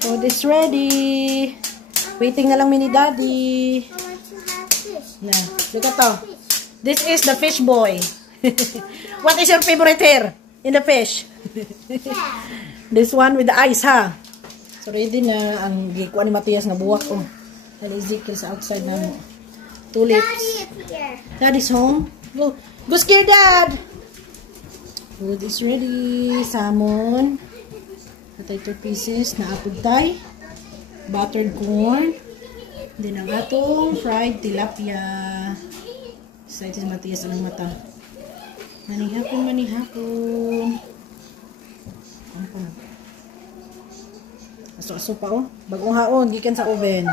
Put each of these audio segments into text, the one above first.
Food is ready. Waiting na lang mini daddy. Na, look at to. This is the fish boy. What is your favorite here in the fish? This one with the eyes, ha? So ready na ang gikuha ni Matias nga buwak. Oh, Ezekiel sa outside na mo. Tulips. Daddy's home. Go scare dad. Food is ready. Salmon. Atay 2 pieces na apple pie. Buttered corn. Then ang atong fried tilapia. Excited si Matias ang mata. Manihapon, manihapon. Ano pa na? Aso-aso pa oh. Bagong haon, gikan sa oven.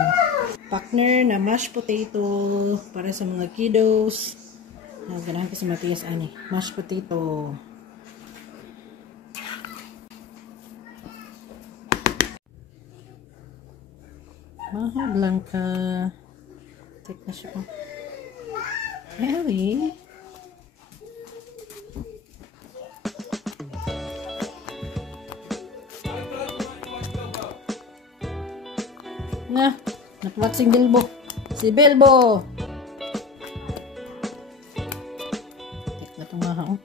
Partner na mashed potato para sa mga kiddos. Naganahan ko si Matias ani. Mashed potato. Maha Blanca. Take na siya. Harry. Na, nakwatsing Bilbo. Si Bilbo. Take na itong maha.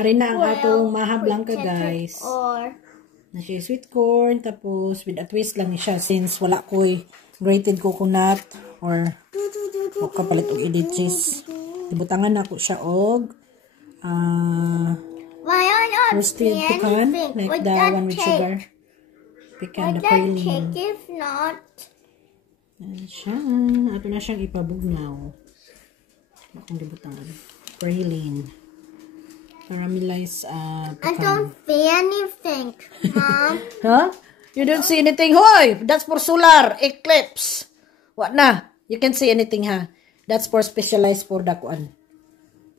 Ari na ang atong Maha Blanca, guys. Na siya sweet corn, tapos with a twist lang siya since wala ko'y grated coconut or kapalit og edit cheese. Ibutangan na ko siya og roasted pecan, like the one with sugar. Pecan, the praline. Ayan siya. Ato na siyang ipabugnaw. Bakong dibutangan. Praline. Caramelized pecan. I don't see anything, Mom. Huh? You don't see anything? Hoy! That's for solar eclipse. What na? You can see anything, ha? That's for specialized for the kuan.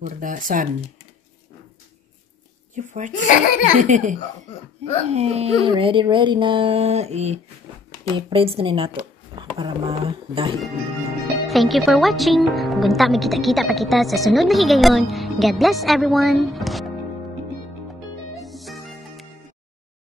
For the sun. You fart. Hey, ready na. I-preds na ni nato para magahi. Thank you for watching. Gunta, magkita-kita pa kita sa sunod na higayon. God bless everyone.